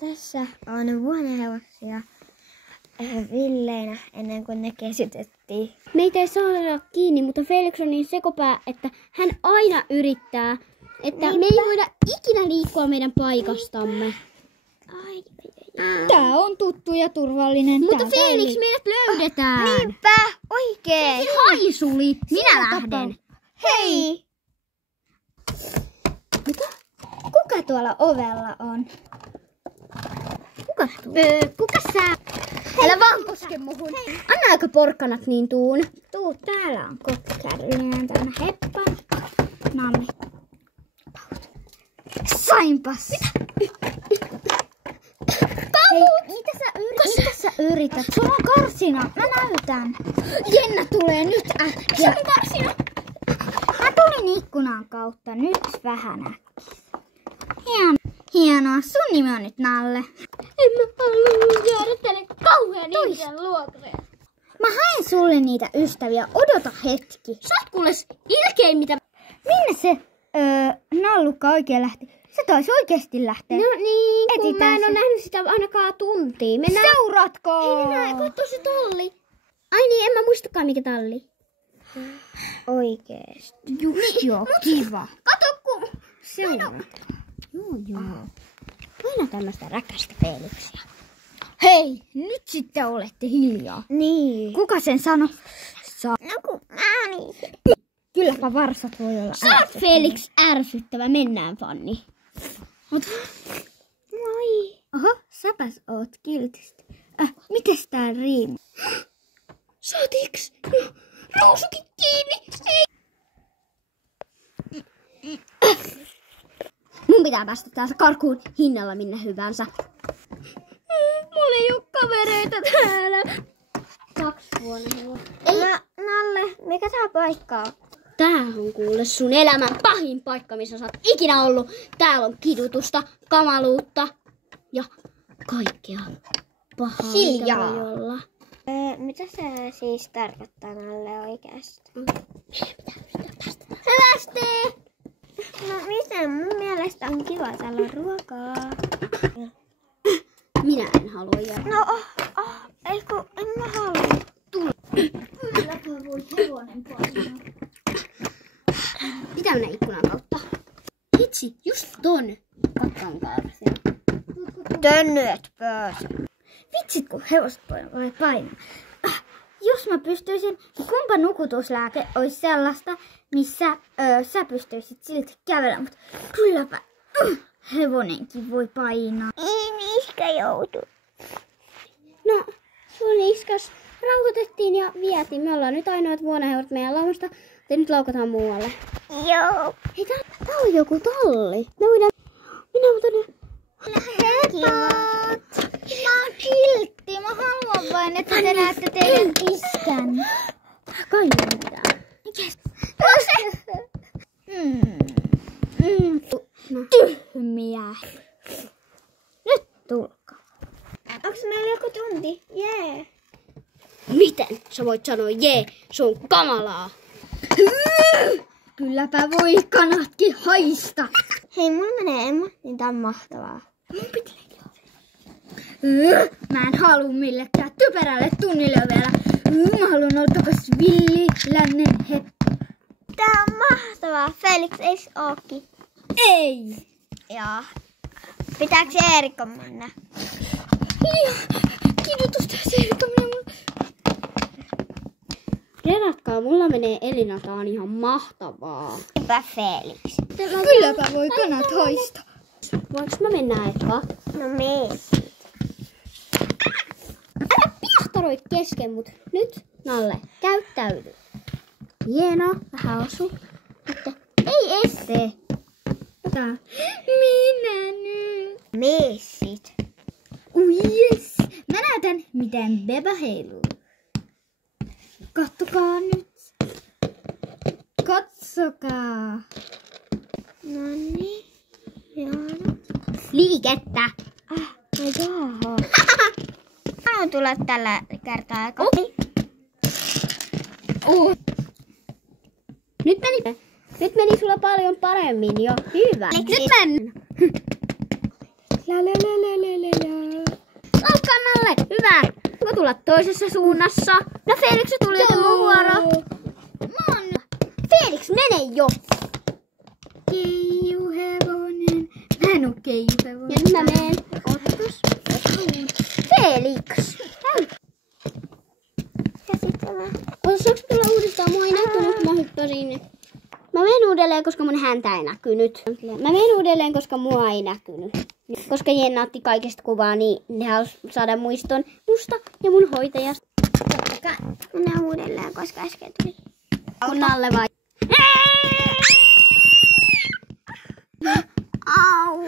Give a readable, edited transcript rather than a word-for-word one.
Tässä on vuonehevosia villeinä ennen kuin ne kesytettiin. Meitä ei saada kiinni, mutta Felix on niin sekopää, että hän aina yrittää, että me ei voida ikinä liikkua meidän paikastamme. Tää on tuttu ja turvallinen. Mutta Felix, meidät löydetään. Niinpä, oikein. Haisuli, minä lähden. Hei! Kuka tuolla ovella on? Kuka sä? Älä vaan koske muhun. Anna aika porkkanat niin tuun. Tuu, täällä on kokkärillinen tämmönen heppa. Nami. Sainpas. Hei, mitä sä yrität? Sulla on karsina. Mä näytän. Jenna tulee nyt äkkiä. Se on karsina. Mä tulin ikkunan kautta nyt vähän äkkiä. Hienoa. Sun nimi on nyt Nalle. En mä halua jäädä tänne kauhean ihmisen luokseen. Mä haen sulle niitä ystäviä. Odota hetki. Sä oot kuules ilkein mitä... Minne se Nallukka oikein lähti? Se taisi oikeesti lähteä. No niin, kun Etsitään mä en se. oo nähnyt sitä ainakaan tuntia. Mennään... Seuratko? Hei, näin, katso se talli. Ai niin, en mä muistakaan mikä talli. Oikeesti. Just joo, kiva. Kato kun... Seurataan. Joo. Aina tämmöstä räkästä Felixiä. Hei, nyt sitten olette hiljaa. Niin. Kuka sen sanoi? No kun mä olin. Kylläpä varsat voi olla Sä oot Felix ärsyttävä, mennään Fanni. Moi. Oho, säpäs oot kiltisti. Mites tää riimi? Saatiks? Ruusukin kiinni. Mun pitää päästä täältä karkuun hinnalla minne hyvänsä. Mulla ei oo kavereita täällä. 2 vuotta. Nalle, mikä tää paikka on? Tää on kuule sun elämän pahin paikka, missä sä oot ikinä ollut. Täällä on kidutusta, kamaluutta ja kaikkea pahaa, mitä voi olla. Mitä se siis tarkoittaa Nalle oikeesti? Hyvästi! No miten? Mun mielestä on kiva, täällä on ruokaa. Minä en halua jäädä. No, en mä halua. Kylläpä voi hevonen painaa. Pitää mennä ikkunan kautta. Hitsi, just ton katkan kaarsen. Tönnyet pöösä. Vitsit kun hevoset voi painaa. Jos mä pystyisin, niin kumpa nukutuslääke olisi sellaista, missä sä pystyisit silti kävellä, mutta kylläpä hevonenkin voi painaa. Niiskä joutuu. No, sun iskas rauhoitettiin ja vietiin. Me ollaan nyt ainoat vuoneheurat meidän laumasta. Ja nyt laukataan muualle. Joo. Hei, tää on joku talli. Me voidaan... Minä oon tonne... Hepat! Mä oon kiltti. Mä haluan vain, että te näette teidän iskän. Kai me mitään. Tyhmiä. Nyt tulkaa. Onks meillä joku tunti? Jee. Miten sä voit sanoa jee? Se on kamalaa. Kylläpä voi kanatkin haista. Hei, mulla menee Emma, niin tää on mahtavaa. Mä en halua millekään typerälle tunnille vielä. Mä haluan olla takas villi, lännen heppu. Tää on mahtavaa. Felix, eiks ookin? Ei! Joo. Pitääks Eerikon mennä? Kidutusta ja seirikaminen. Redatkaa, mulla menee Elina, tää on ihan mahtavaa. Hyvä Felix. Kylläpä voi kanat haista. Voinko mä mennä eka? No mee. Älä piahtaroit kesken, mut nyt Nalle, käyttäydy. Hieno, vähän osu. Mutta ei este. Minä nyt. Mee sit. Yes. Mä näytän, miten Beba heiluu. Kattokaa nyt. Katsokaa. Noniin. Joo. Liikettä. No joo. Haluan tulla tällä kertaa. Nyt meni sulla paljon paremmin jo. Hyvä. Nyt Nyt mennään. La la la la la la. Hyvä. Onko tulla toisessa suunnassa? No Felix, tuli jo mun vuoro. Felix, mene jo. Keijuhevonen. Mä en oo keijuhevonen. Ja nyt mä menen. Otus. Felix. Käsitellään. Osaanko tulla uudestaan? Mua ei näkynyt, mä hyppäsin. Mä menen uudelleen, koska mun häntä ei näkynyt. Mä menen uudelleen, koska mua ei näkynyt. Koska Jenna otti kaikista kuvaa, niin ne halusi saada muiston musta ja mun hoitajasta. Mennään uudelleen, koska äsken tuli. Kun Nalle vai. Au!